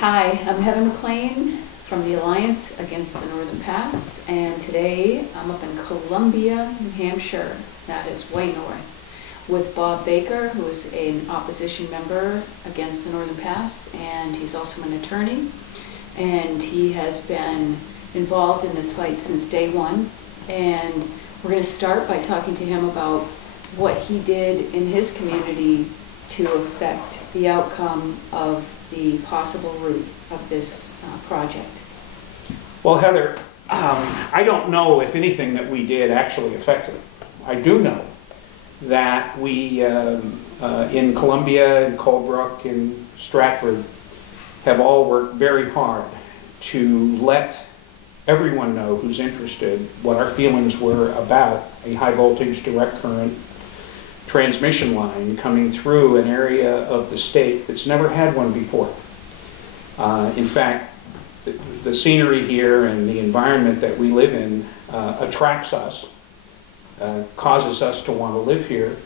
Hi, I'm Heather McLean from the Alliance Against the Northern Pass, and today I'm up in Columbia, New Hampshire, that is way north, with Bob Baker, who is an opposition member against the Northern Pass, and he's also an attorney, and he has been involved in this fight since day one. And we're going to start by talking to him about what he did in his community to affect the outcome of the possible route of this project. Well, Heather, I don't know if anything that we did actually affected it. I do know that we, in Columbia, in Colebrook, in Stratford, have all worked very hard to let everyone know who's interested what our feelings were about a high voltage direct current transmission line coming through an area of the state that's never had one before. In fact, the scenery here and the environment that we live in attracts us, causes us to want to live here,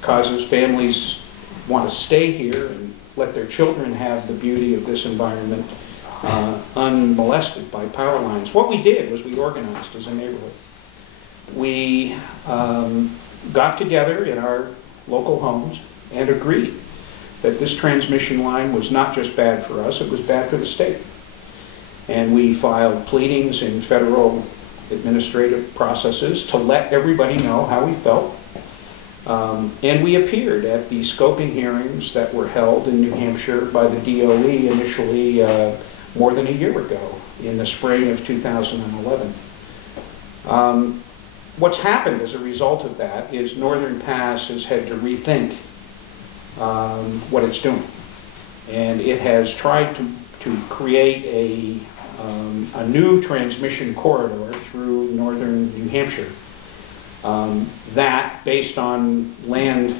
causes families want to stay here and let their children have the beauty of this environment unmolested by power lines. What we did was we organized as a neighborhood. We got together in our local homes and agreed that this transmission line was not just bad for us, it was bad for the state. And we filed pleadings in federal administrative processes to let everybody know how we felt. And we appeared at the scoping hearings that were held in New Hampshire by the DOE initially more than a year ago in the spring of 2011. What's happened as a result of that is Northern Pass has had to rethink what it's doing. And it has tried to create a new transmission corridor through northern New Hampshire that, based on land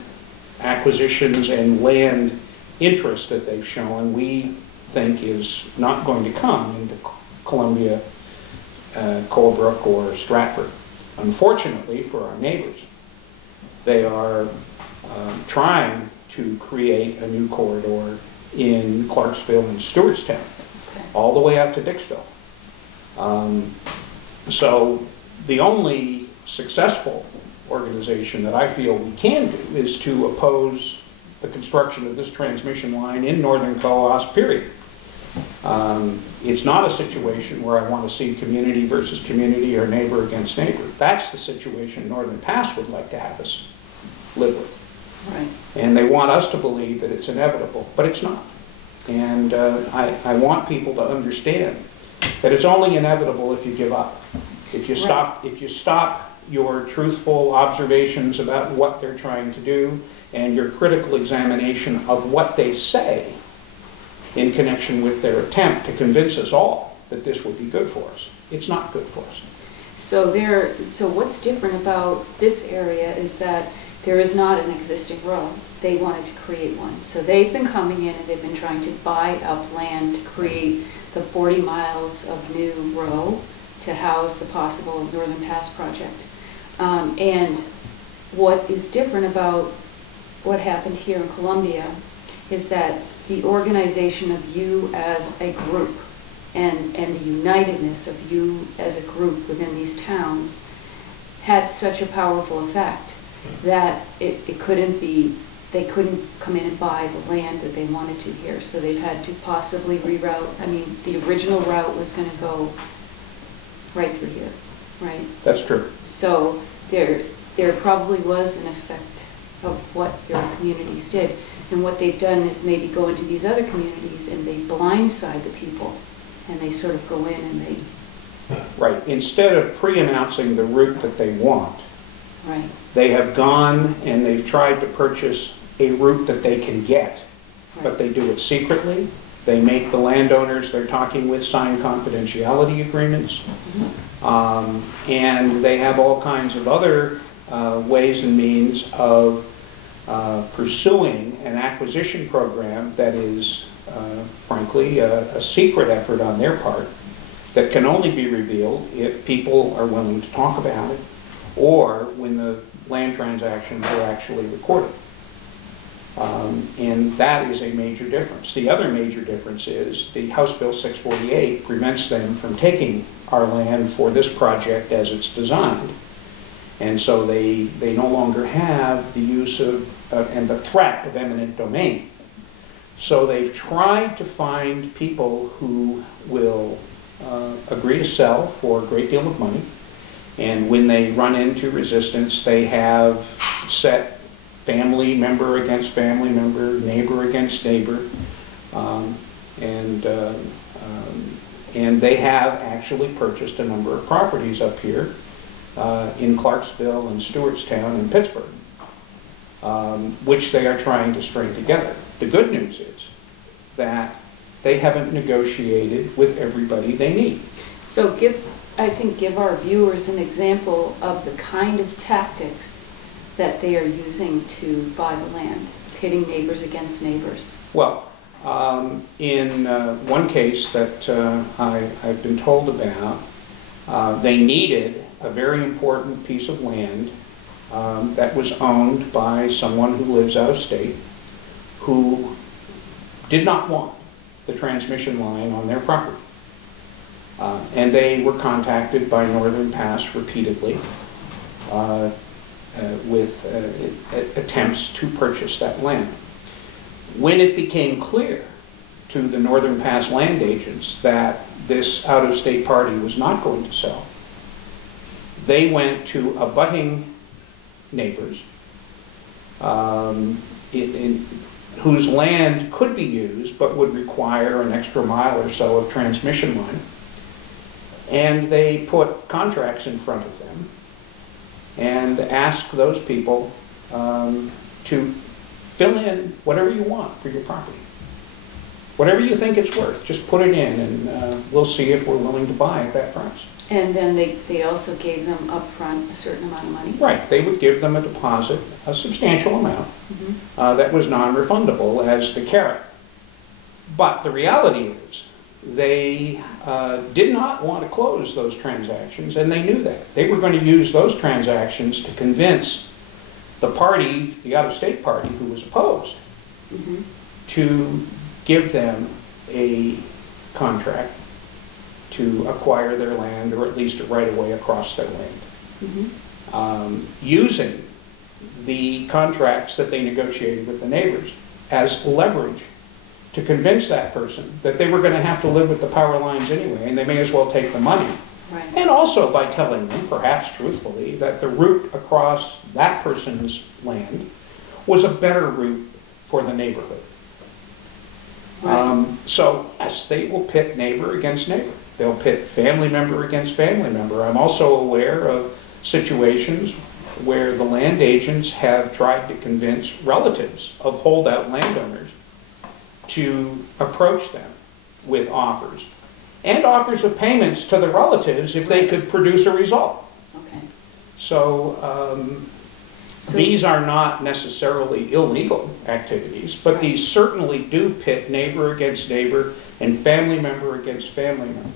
acquisitions and land interest that they've shown, we think is not going to come into Columbia, Colebrook, or Stratford. Unfortunately for our neighbors, they are trying to create a new corridor in Clarksville and Stewartstown, all the way up to Dixville. So the only successful organization that I feel we can do is to oppose the construction of this transmission line in northern Coos, period. It's not a situation where I want to see community versus community or neighbor against neighbor. That's the situation Northern Pass would like to have us live with. Right. And they want us to believe that it's inevitable, but it's not. And I want people to understand that it's only inevitable if you give up. If you stop your truthful observations about what they're trying to do and your critical examination of what they say in connection with their attempt to convince us all that this would be good for us. It's not good for us. So what's different about this area is that there is not an existing road. They wanted to create one. So they've been coming in and they've been trying to buy up land to create the 40 miles of new row to house the possible Northern Pass project. And what is different about what happened here in Columbia is that the organization of you as a group and the unitedness of you as a group within these towns had such a powerful effect that it couldn't be, they couldn't come in and buy the land that they wanted to here. So they've had to possibly reroute. I mean, the original route was going to go right through here, right? That's true. So there probably was an effect of what your communities did. And what they've done is maybe go into these other communities and they blindside the people and they sort of go in and they... Right. Instead of pre-announcing the route that they want, Right. they have gone and they've tried to purchase a route that they can get, but they do it secretly. They make the landowners they're talking with sign confidentiality agreements. And they have all kinds of other ways and means of pursuing an acquisition program that is, frankly, a secret effort on their part that can only be revealed if people are willing to talk about it or when the land transactions are actually recorded. And that is a major difference. The other major difference is the House Bill 648 prevents them from taking our land for this project as it's designed. And so they no longer have the use of and the threat of eminent domain. So they've tried to find people who will agree to sell for a great deal of money. And when they run into resistance, they have set family member against family member, neighbor against neighbor, and they have actually purchased a number of properties up here in Clarksville and Stewartstown and Pittsburgh, which they are trying to string together. The good news is that they haven't negotiated with everybody they need. So I think give our viewers an example of the kind of tactics that they are using to buy the land, pitting neighbors against neighbors. Well, in one case that I've been told about, they needed a very important piece of land that was owned by someone who lives out of state, who did not want the transmission line on their property. And they were contacted by Northern Pass repeatedly with attempts to purchase that land. When it became clear to the Northern Pass land agents that this out-of-state party was not going to sell, they went to abutting neighbors whose land could be used but would require an extra mile or so of transmission line. And they put contracts in front of them and asked those people to fill in whatever you want for your property. Whatever you think it's worth, just put it in and we'll see if we're willing to buy at that price. And then they also gave them upfront a certain amount of money? Right, they would give them a deposit, a substantial amount, that was non-refundable as the carrot. But the reality is, they did not want to close those transactions, and they knew that. They were going to use those transactions to convince the party, the out-of-state party who was opposed, to give them a contract to acquire their land, or at least a right-of-way across their land, using the contracts that they negotiated with the neighbors as leverage to convince that person that they were going to have to live with the power lines anyway, and they may as well take the money. Right. And also by telling them, perhaps truthfully, that the route across that person's land was a better route for the neighborhood. Right. So yes, they will pit neighbor against neighbor. They'll pit family member against family member. I'm also aware of situations where the land agents have tried to convince relatives of holdout landowners to approach them with offers, and offers of payments to the relatives if they could produce a result. Okay. So these are not necessarily illegal activities, but these certainly do pit neighbor against neighbor and family member against family member.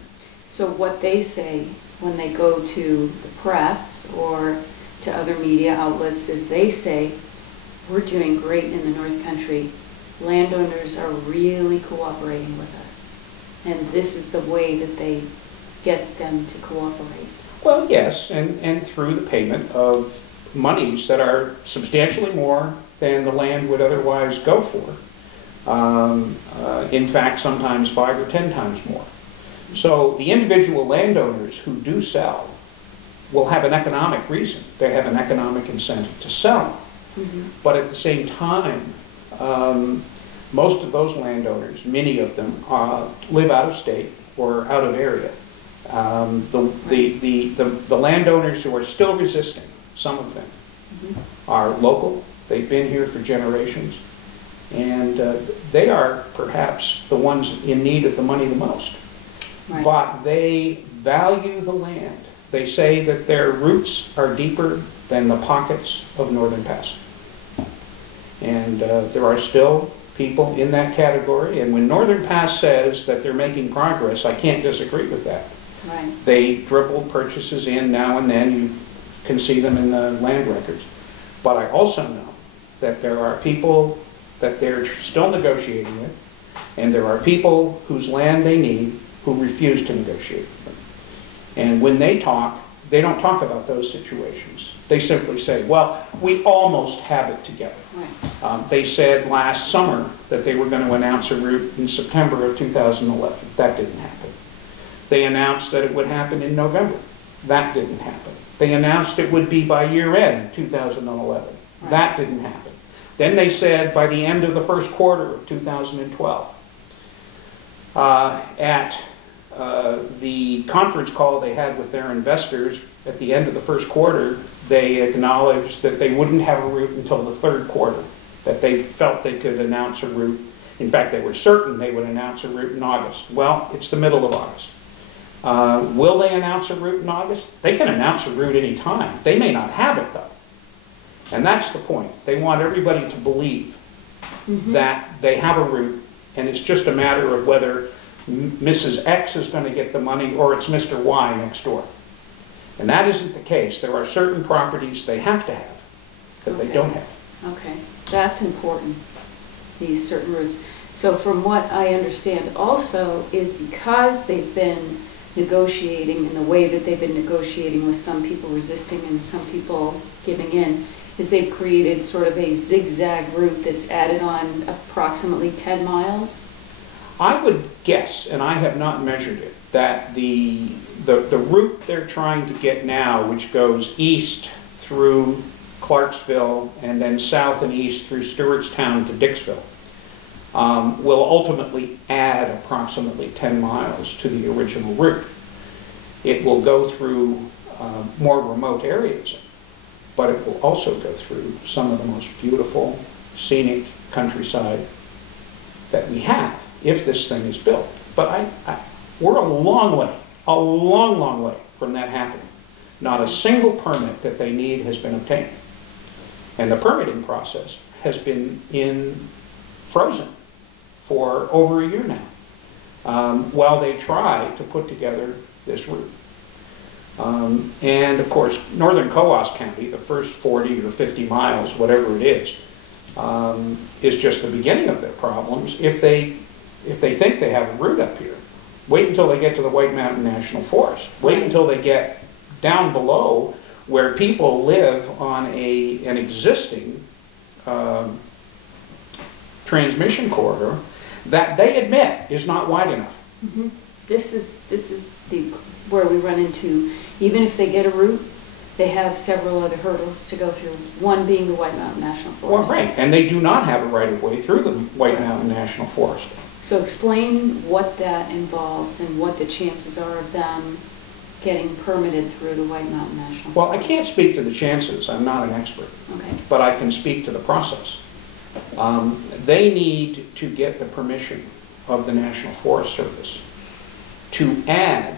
So what they say when they go to the press or to other media outlets is they say, we're doing great in the North Country. Landowners are really cooperating with us. And this is the way that they get them to cooperate. Well, yes, and through the payment of monies that are substantially more than the land would otherwise go for. In fact, sometimes 5 or 10 times more. So the individual landowners who do sell will have an economic reason. They have an economic incentive to sell. But at the same time, most of those landowners, many of them, live out of state or out of area. The landowners who are still resisting, some of them, are local. They've been here for generations. And they are perhaps the ones in need of the money the most. Right. But they value the land. They say that their roots are deeper than the pockets of Northern Pass. And there are still people in that category. And when Northern Pass says that they're making progress, I can't disagree with that. Right. They dribble purchases in now and then. You can see them in the land records. But I also know that there are people that they're still negotiating with, and there are people whose land they need who refuse to negotiate with them. And when they talk, they don't talk about those situations. They simply say, well, we almost have it together. Right. They said last summer that they were going to announce a route in September of 2011. That didn't happen. They announced that it would happen in November. That didn't happen. They announced it would be by year end 2011. Right. That didn't happen. Then they said by the end of the first quarter of 2012. At the conference call they had with their investors at the end of the first quarter, they acknowledged that they wouldn't have a route until the third quarter, that they felt they could announce a route. In fact, they were certain they would announce a route in August. Well, it's the middle of August. Will they announce a route in August? They can announce a route any time. They may not have it, though. And that's the point. They want everybody to believe that they have a route, and it's just a matter of whether Mrs. X is going to get the money or it's Mr. Y next door. And that isn't the case. There are certain properties they have to have that they don't have. Okay, that's important, these certain routes. So from what I understand also is because they've been negotiating in the way that they've been negotiating with some people resisting and some people giving in, is they've created sort of a zigzag route that's added on approximately 10 miles? I would guess, and I have not measured it, that the route they're trying to get now, which goes east through Clarksville and then south and east through Stewartstown to Dixville, will ultimately add approximately 10 miles to the original route. It will go through more remote areas, but it will also go through some of the most beautiful, scenic countryside that we have if this thing is built. But we're a long way from that happening. Not a single permit that they need has been obtained. And the permitting process has been frozen for over a year now, while they try to put together this route. And of course, northern Coos County, the first 40 or 50 miles, whatever it is just the beginning of their problems. If they think they have a route up here, wait until they get to the White Mountain National Forest. Wait until they get down below where people live on an existing transmission corridor that they admit is not wide enough. Mm-hmm. This is where we run into, even if they get a route, they have several other hurdles to go through, one being the White Mountain National Forest. Well, right, and they do not have a right-of-way through the White Mountain National Forest. So explain what that involves and what the chances are of them getting permitted through the White Mountain National Forest. Well, I can't speak to the chances. I'm not an expert. Okay. But I can speak to the process. They need to get the permission of the National Forest Service to add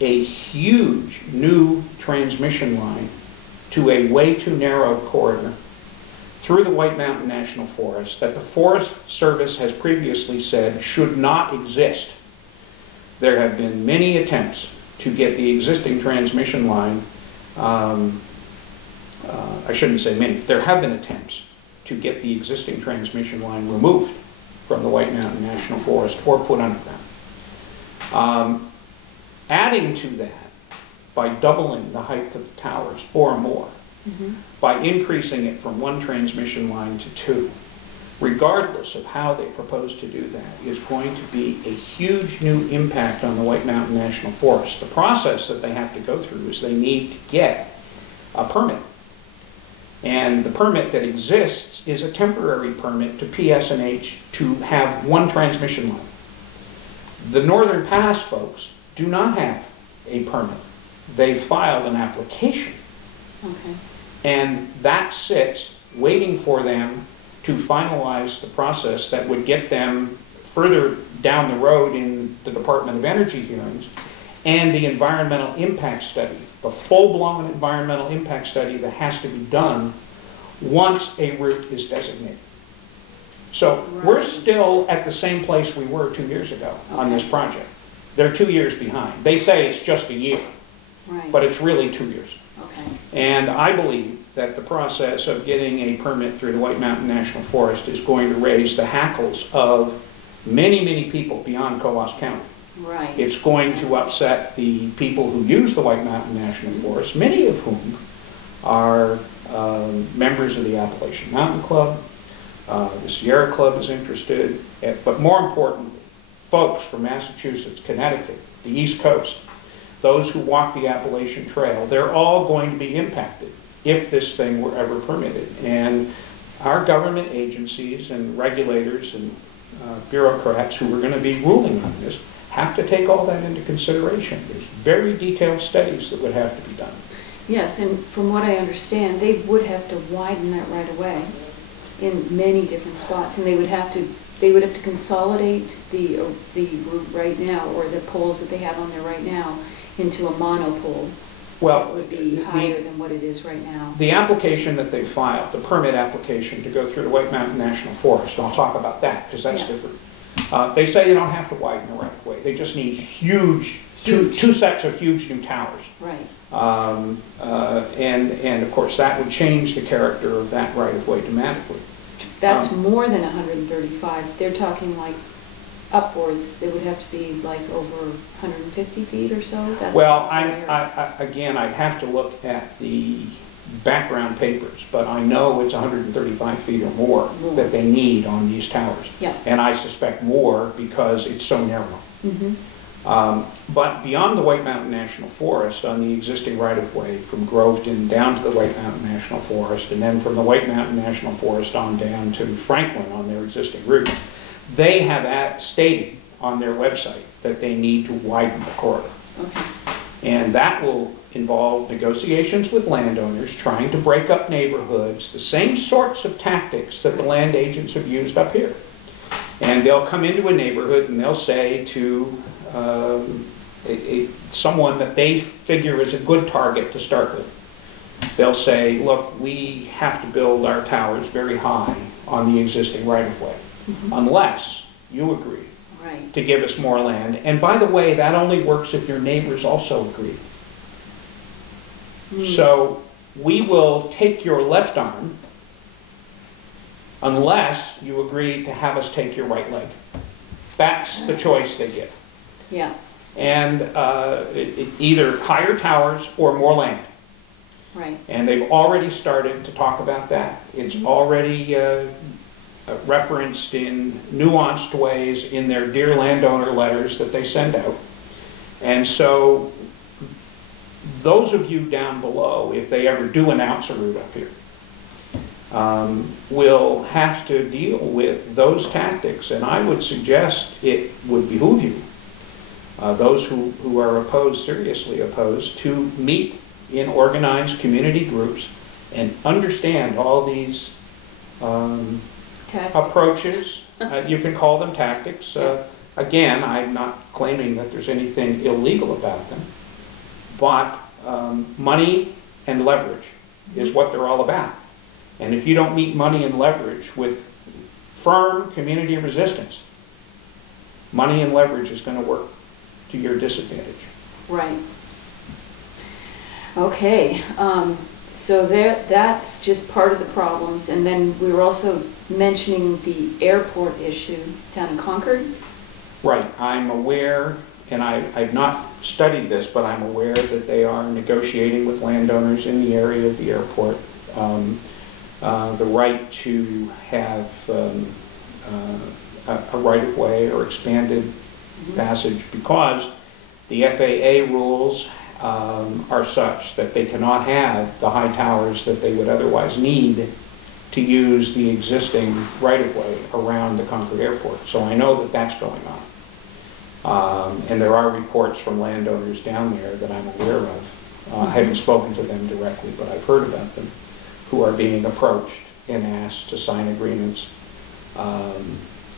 a huge new transmission line to a way too narrow corridor through the White Mountain National Forest that the Forest Service has previously said should not exist. There have been many attempts to get the existing transmission line, I shouldn't say many, there have been attempts to get the existing transmission line removed from the White Mountain National Forest or put underground. Adding to that, by doubling the height of the towers or more, by increasing it from one transmission line to two, regardless of how they propose to do that, is going to be a huge new impact on the White Mountain National Forest. The process that they have to go through is they need to get a permit. And the permit that exists is a temporary permit to PSNH to have one transmission line. The Northern Pass folks do not have a permit. They filed an application. Okay. And that sits waiting for them to finalize the process that would get them further down the road in the Department of Energy hearings and the environmental impact study, the full-blown environmental impact study that has to be done once a route is designated. So we're still at the same place we were 2 years ago on this project. They're 2 years behind. They say it's just a year, Right. but it's really 2 years. Okay. And I believe that the process of getting a permit through the White Mountain National Forest is going to raise the hackles of many, many people beyond Coos County. Right. It's going to upset the people who use the White Mountain National Forest, many of whom are members of the Appalachian Mountain Club. The Sierra Club is interested, but more importantly, folks from Massachusetts, Connecticut, the East Coast, those who walk the Appalachian Trail, they're all going to be impacted if this thing were ever permitted. And our government agencies and regulators and bureaucrats who are going to be ruling on this have to take all that into consideration. There's very detailed studies that would have to be done. Yes, and from what I understand, they would have to widen that right away in many different spots, and they would have to consolidate the route right now, or the poles that they have on there right now, into a monopole. Well, that would be higher than what it is right now. The application that they filed, the permit application to go through the White Mountain National Forest, and I'll talk about that because that's different. They say you don't have to widen the right of way. They just need huge. Two sets of huge new towers. Right. And of course that would change the character of that right of way dramatically. That's more than 135. They're talking like upwards. It would have to be like over 150 feet or so. Well, again, I'd have to look at the background papers, but I know it's 135 feet or more that they need on these towers. Yeah. And I suspect more because it's so narrow. Mm-hmm. But beyond the White Mountain National Forest, on the existing right-of-way from Groveton down to the White Mountain National Forest, and then from the White Mountain National Forest on down to Franklin on their existing route, they have stated on their website that they need to widen the corridor. Okay. And that will involve negotiations with landowners, trying to break up neighborhoods, the same sorts of tactics that the land agents have used up here. And they'll come into a neighborhood and they'll say to someone that they figure is a good target to start with, they'll say, look, we have to build our towers very high on the existing right-of-way, unless you agree to give us more land. And by the way, that only works if your neighbors also agree. So we will take your left arm unless you agree to have us take your right leg. That's the choice they give. Yeah. And either higher towers or more land. Right. And they've already started to talk about that. It's already referenced in nuanced ways in their Dear Landowner letters that they send out. And so those of you down below, if they ever do announce a route up here, will have to deal with those tactics. And I would suggest it would behoove you, those who are opposed, seriously opposed, to meet in organized community groups and understand all these approaches. You can call them tactics. Again, I'm not claiming that there's anything illegal about them, but money and leverage is what they're all about. And if you don't meet money and leverage with firm community resistance, money and leverage is going to work to your disadvantage. Right. Okay. So that's just part of the problems. And then we were also mentioning the airport issue down in Concord. Right. I'm aware, and I've not studied this, but I'm aware that they are negotiating with landowners in the area of the airport the right to have a right-of-way or expanded passage, because the FAA rules are such that they cannot have the high towers that they would otherwise need to use the existing right-of-way around the Concord Airport. So I know that that's going on. And there are reports from landowners down there that I'm aware of. I haven't spoken to them directly, but I've heard about them, who are being approached and asked to sign agreements.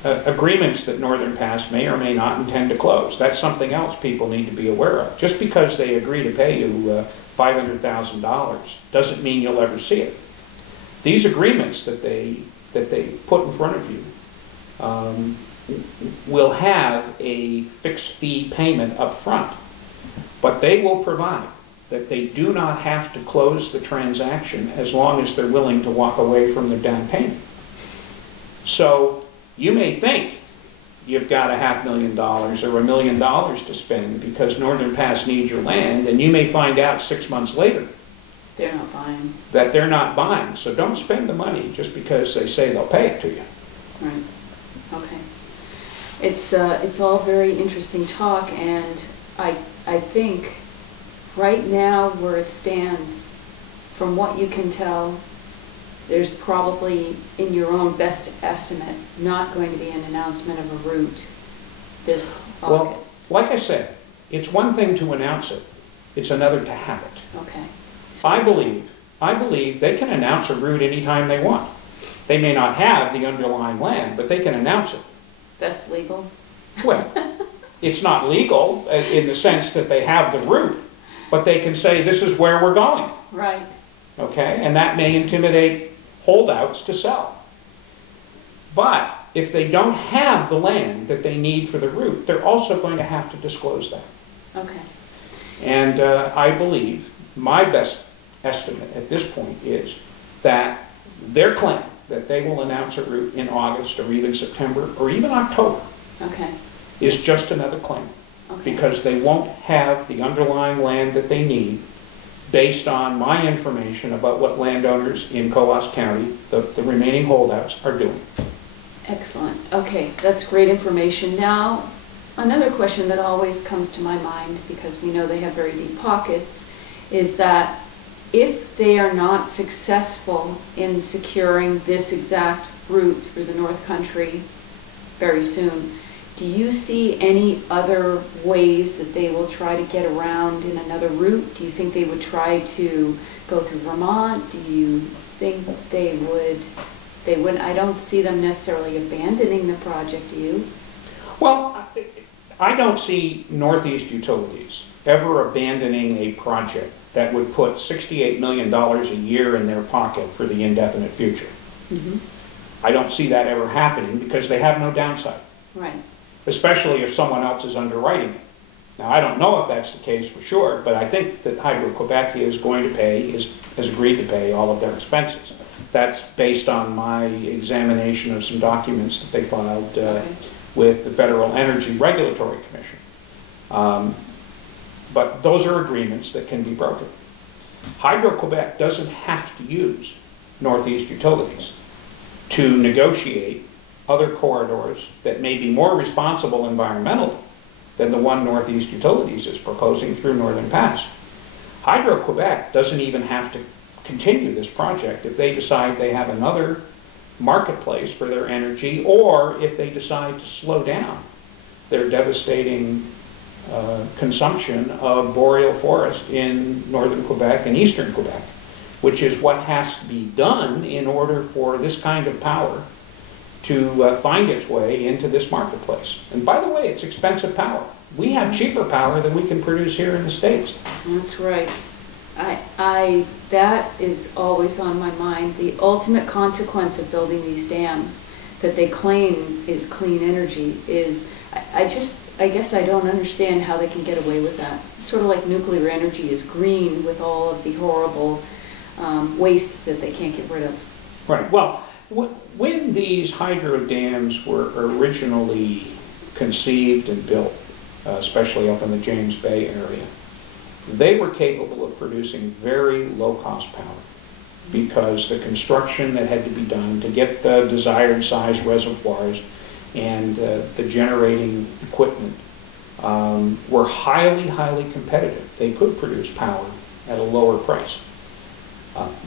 Agreements that Northern Pass may or may not intend to close. That's something else people need to be aware of. Just because they agree to pay you $500,000 doesn't mean you'll ever see it. These agreements that they put in front of you will have a fixed fee payment up front, but they will provide that they do not have to close the transaction as long as they're willing to walk away from their down payment. So you may think you've got $500,000 or $1 million to spend because Northern Pass needs your land, and you may find out 6 months later They're not buying. that they're not buying. So don't spend the money just because they say they'll pay it to you. Right, okay. It's all very interesting talk, and I think right now where it stands, from what you can tell, there's probably, in your own best estimate, not going to be an announcement of a route this August. Well, like I said, it's one thing to announce it, it's another to have it. Okay. So I believe they can announce a route anytime they want. They may not have the underlying land, but they can announce it. that's legal? Well, it's not legal in the sense that they have the route, but they can say, this is where we're going, Right, okay? And that may intimidate holdouts to sell. But if they don't have the land that they need for the route, they're also going to have to disclose that. okay. And I believe, my best estimate at this point is that their claim that they will announce a route in August or even September or even October Okay, is just another claim, okay. because they won't have the underlying land that they need based on my information about what landowners in Coos County, the remaining holdouts, are doing. Excellent. Okay, that's great information. Now, another question that always comes to my mind, because we know they have very deep pockets, is that if they are not successful in securing this exact route through the North Country very soon, do you see any other ways that they will try to get around in another route? Do you think they would try to go through Vermont? Do you think they would? They wouldn't. I don't see them necessarily abandoning the project, do you? Well, I don't see Northeast Utilities ever abandoning a project that would put $68 million a year in their pocket for the indefinite future. Mm-hmm. I don't see that ever happening because they have no downside, Right. especially if someone else is underwriting it. Now, I don't know if that's the case for sure, but I think that Hydro-Quebec is going to pay, has agreed to pay all of their expenses. That's based on my examination of some documents that they filed with the Federal Energy Regulatory Commission. But those are agreements that can be broken. Hydro-Quebec doesn't have to use Northeast Utilities to negotiate other corridors that may be more responsible environmentally than the one Northeast Utilities is proposing through Northern Pass. Hydro-Quebec doesn't even have to continue this project if they decide they have another marketplace for their energy, or if they decide to slow down their devastating consumption of boreal forest in northern Quebec and eastern Quebec, which is what has to be done in order for this kind of power to find its way into this marketplace. And by the way, it's expensive power. We have cheaper power than we can produce here in the States. That's right. That is always on my mind. The ultimate consequence of building these dams that they claim is clean energy is, I guess I don't understand how they can get away with that. Sort of like nuclear energy is green with all of the horrible waste that they can't get rid of. Right. Well, when these hydro dams were originally conceived and built, especially up in the James Bay area, they were capable of producing very low-cost power because the construction that had to be done to get the desired size reservoirs and the generating equipment were highly, highly competitive. They could produce power at a lower price.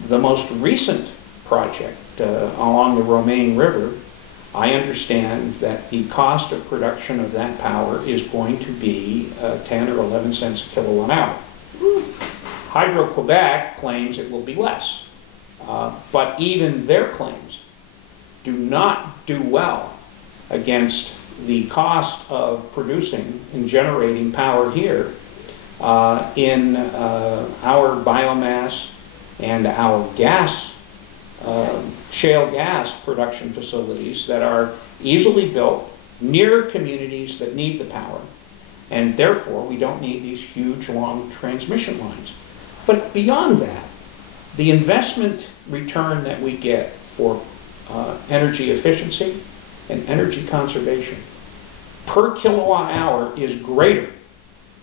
The most recent project along the Romaine River, I understand that the cost of production of that power is going to be 10 or 11 cents a kilowatt hour. Hydro-Quebec claims it will be less, but even their claims do not do well against the cost of producing and generating power here in our biomass and our gas, shale gas production facilities that are easily built near communities that need the power, and therefore we don't need these huge long transmission lines. But beyond that, the investment return that we get for energy efficiency and energy conservation per kilowatt hour is greater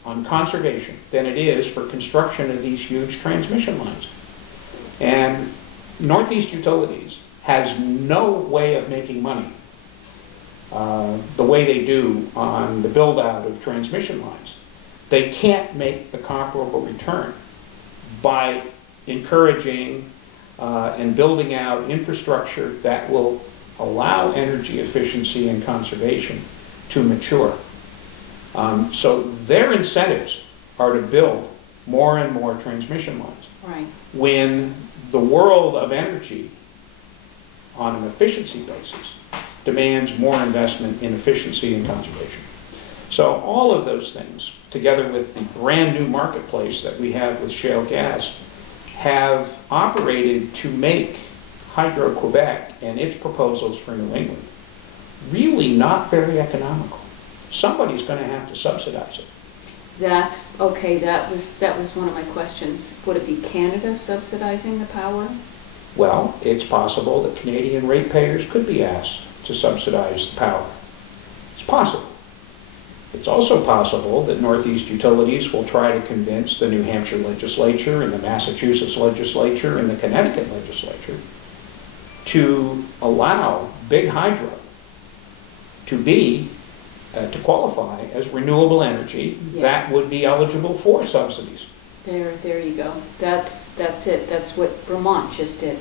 on conservation than it is for construction of these huge transmission lines. And Northeast Utilities has no way of making money the way they do on the build out of transmission lines. They can't make the comparable return by encouraging and building out infrastructure that will allow energy efficiency and conservation to mature. So their incentives are to build more and more transmission lines. Right. When the world of energy on an efficiency basis demands more investment in efficiency and conservation. So all of those things, together with the brand new marketplace that we have with shale gas, have operated to make Hydro-Quebec and its proposals for New England really not very economical. Somebody's going to have to subsidize it. That's, okay, that was one of my questions. Would it be Canada subsidizing the power? Well, it's possible that Canadian ratepayers could be asked to subsidize the power. It's possible. It's also possible that Northeast Utilities will try to convince the New Hampshire legislature and the Massachusetts legislature and the Connecticut legislature to allow big hydro to qualify as renewable energy. Yes. That would be eligible for subsidies. There you go. That's it. That's what Vermont just did.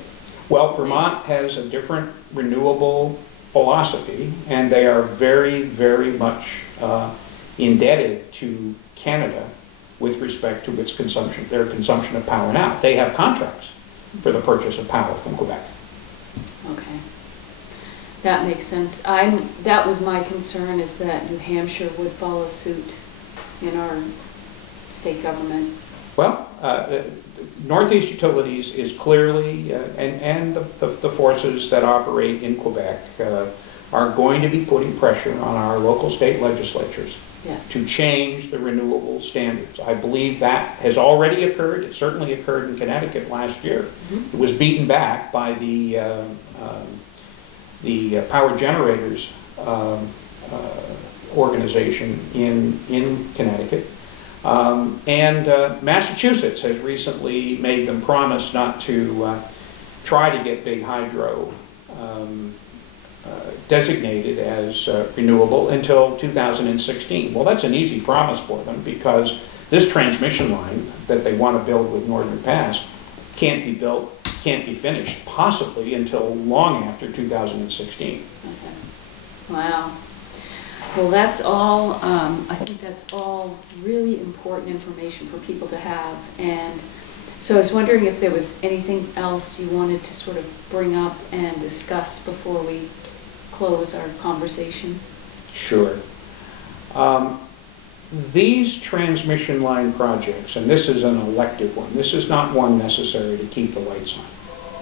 Well, Vermont has a different renewable philosophy, and they are very, very much indebted to Canada with respect to its consumption, their consumption of power now. They have contracts for the purchase of power from Quebec. Okay. That makes sense. That was my concern, is that New Hampshire would follow suit in our state government. Well, Northeast Utilities is clearly, and the forces that operate in Quebec are going to be putting pressure on our local state legislatures. Yes. To change the renewable standards. I believe that has already occurred. It certainly occurred in Connecticut last year. Mm-hmm. It was beaten back by the power generators organization in Connecticut. And Massachusetts has recently made them promise not to try to get big hydro designated as renewable until 2016. Well, that's an easy promise for them, because this transmission line that they want to build with Northern Pass can't be built, can't be finished, possibly until long after 2016. Okay. Wow. Well, that's all, I think that's all really important information for people to have. And so I was wondering if there was anything else you wanted to sort of bring up and discuss before we close our conversation. Sure. These transmission line projects, and this is an elective one, this is not one necessary to keep the lights on.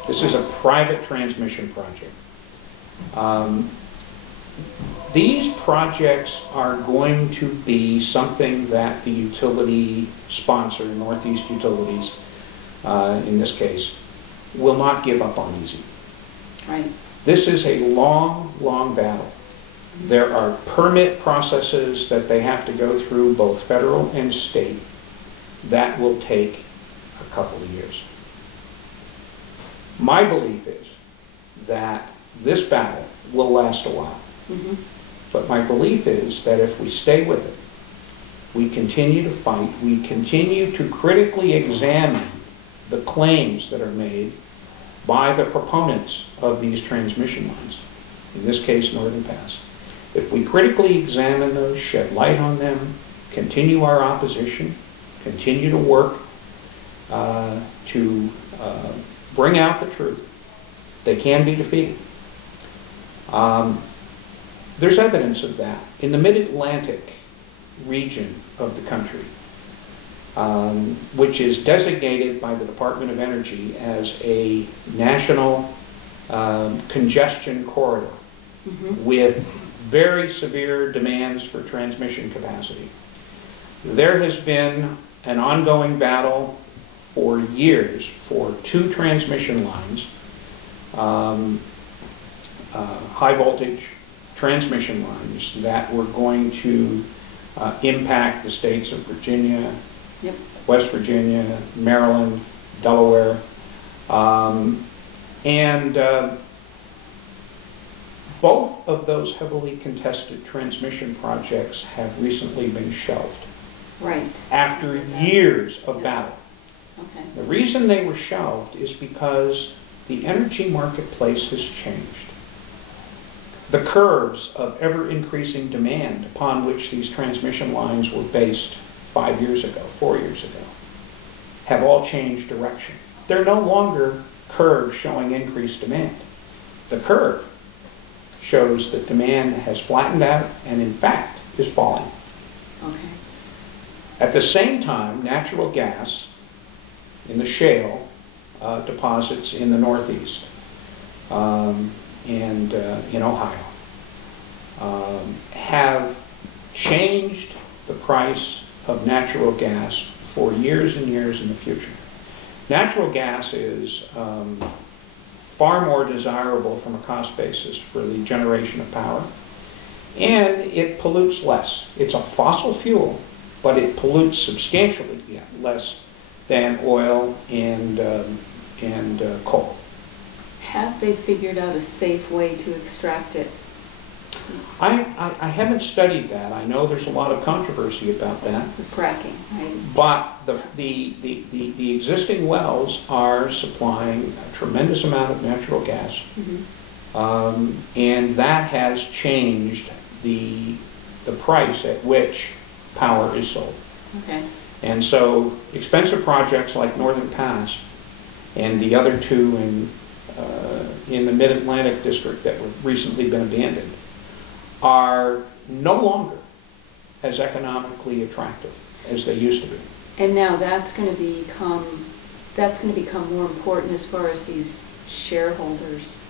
This is a private transmission project. These projects are going to be something that the utility sponsor, Northeast Utilities, in this case, will not give up on easy. Right. This is a long, long battle. There are permit processes that they have to go through, both federal and state, that will take a couple of years. My belief is that this battle will last a while. Mm-hmm. But my belief is that if we stay with it, we continue to fight, we continue to critically examine the claims that are made by the proponents of these transmission lines, in this case Northern Pass. If we critically examine those, shed light on them, continue our opposition, continue to work to bring out the truth, they can be defeated. There's evidence of that. In the mid-Atlantic region of the country, which is designated by the Department of Energy as a national congestion corridor, mm-hmm. with very severe demands for transmission capacity. There has been an ongoing battle for years for 2 transmission lines, high voltage transmission lines that were going to impact the states of Virginia, Yep. West Virginia, Maryland, Delaware, and both of those heavily contested transmission projects have recently been shelved Right. after years of battle. Okay. The reason they were shelved is because the energy marketplace has changed. The curves of ever-increasing demand upon which these transmission lines were based 5 years ago, 4 years ago, have all changed direction. They're no longer curves showing increased demand. The curve shows that demand has flattened out and in fact is falling. Okay. At the same time, natural gas in the shale deposits in the Northeast and in Ohio have changed the price of natural gas for years and years in the future. Natural gas is far more desirable from a cost basis for the generation of power, and it pollutes less. It's a fossil fuel, but it pollutes substantially less than oil and coal. Have they figured out a safe way to extract it? I haven't studied that. I know there's a lot of controversy about that. The fracking, right? But the existing wells are supplying a tremendous amount of natural gas, and that has changed the price at which power is sold. Okay. And so expensive projects like Northern Pass and the other 2 in the Mid-Atlantic district that have recently been abandoned are no longer as economically attractive as they used to be. And now that's going to become more important as far as these shareholders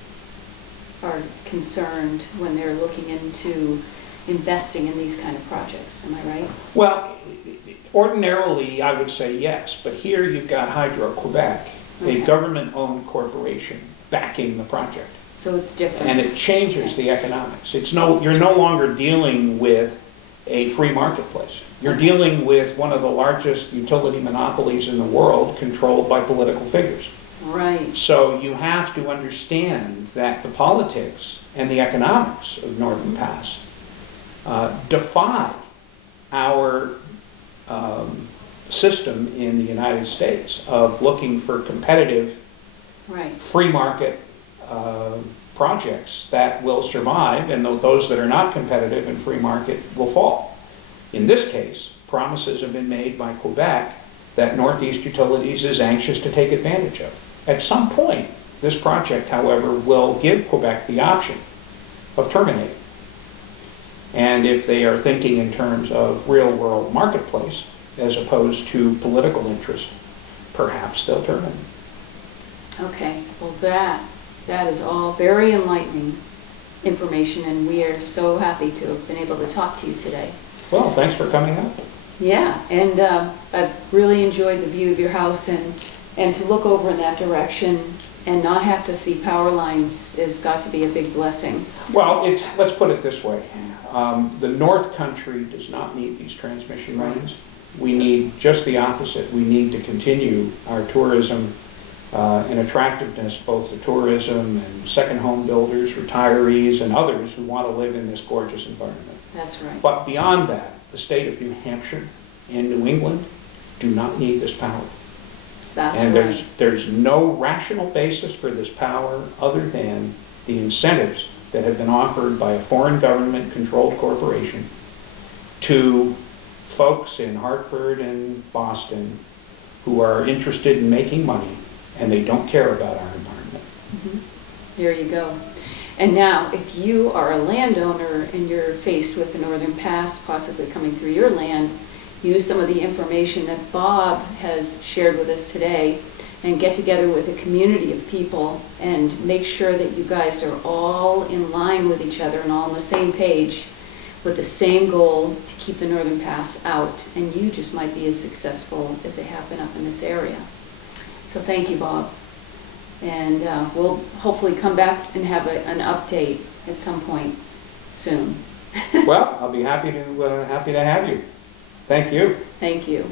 are concerned when they're looking into investing in these kind of projects. Am I right? Well, ordinarily I would say yes, but here you've got Hydro-Quebec, Okay. a government-owned corporation backing the project. So it's different. And it changes the economics. You're no longer dealing with a free marketplace. You're dealing with one of the largest utility monopolies in the world, controlled by political figures. Right. So you have to understand that the politics and the economics of Northern Pass defy our system in the United States of looking for competitive, Right. free market projects that will survive, and those that are not competitive and free market will fall. In this case, promises have been made by Quebec that Northeast Utilities is anxious to take advantage of. At some point, this project, however, will give Quebec the option of terminating. And if they are thinking in terms of real-world marketplace as opposed to political interest, perhaps they'll terminate. Okay. Well, that is all very enlightening information, and we are so happy to have been able to talk to you today. Well, thanks for coming out. Yeah, and I've really enjoyed the view of your house, and to look over in that direction and not have to see power lines has got to be a big blessing. Well, let's put it this way. The North Country does not need these transmission lines. We need just the opposite. We need to continue our tourism and attractiveness, both to tourism and second home builders, retirees, and others who want to live in this gorgeous environment. That's right. But beyond that, the state of New Hampshire and New England do not need this power. That's and right. there's no rational basis for this power other than the incentives that have been offered by a foreign government-controlled corporation to folks in Hartford and Boston who are interested in making money, and they don't care about our environment. There you go. And now, if you are a landowner and you're faced with the Northern Pass possibly coming through your land, use some of the information that Bob has shared with us today and get together with a community of people and make sure that you guys are all in line with each other and all on the same page with the same goal to keep the Northern Pass out. And you just might be as successful as they have been up in this area. So thank you, Bob. And we'll hopefully come back and have an update at some point soon. Well, I'll be happy to have you. Thank you. Thank you.